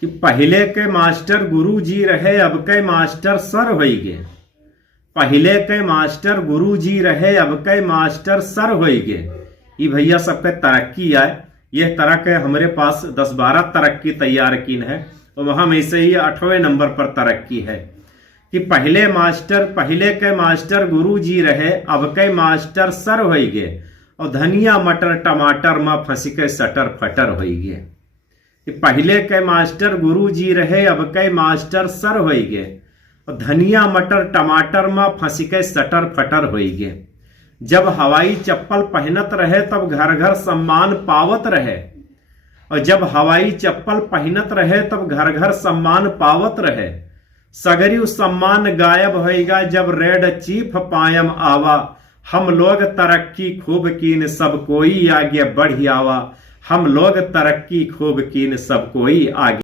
कि पहले के मास्टर गुरु जी रहे, अब के मास्टर सर होई गे। पहले के मास्टर गुरु जी रहे, अब के मास्टर सर होई गे। ये भैया सबके तरक्की आए। यह तरह के हमारे पास 10-12 तरक्की तैयार किन है, और वहां में से ही 8वें नंबर पर तरक्की है कि पहले के मास्टर गुरु जी रहे, अब के मास्टर सर होई गे। और धनिया मटर टमाटर में फंसी के सटर फटर होई गे। कि पहले के मास्टर गुरु जी रहे, अब के मास्टर सर होई गे। और धनिया मटर टमाटर में फंसी के सटर फटर होई गे। जब हवाई चप्पल पहनत रहे, तब घर घर सम्मान पावत रहे। और जब हवाई चप्पल पहनत रहे, तब घर घर सम्मान पावत रहे। सगरी सम्मान गायब होएगा, जब रेड चीफ पायम आवा। हम लोग तरक्की खूब कीन, सब कोई आगे बढ़ आवा। हम लोग तरक्की खूब कीन, सब कोई आगे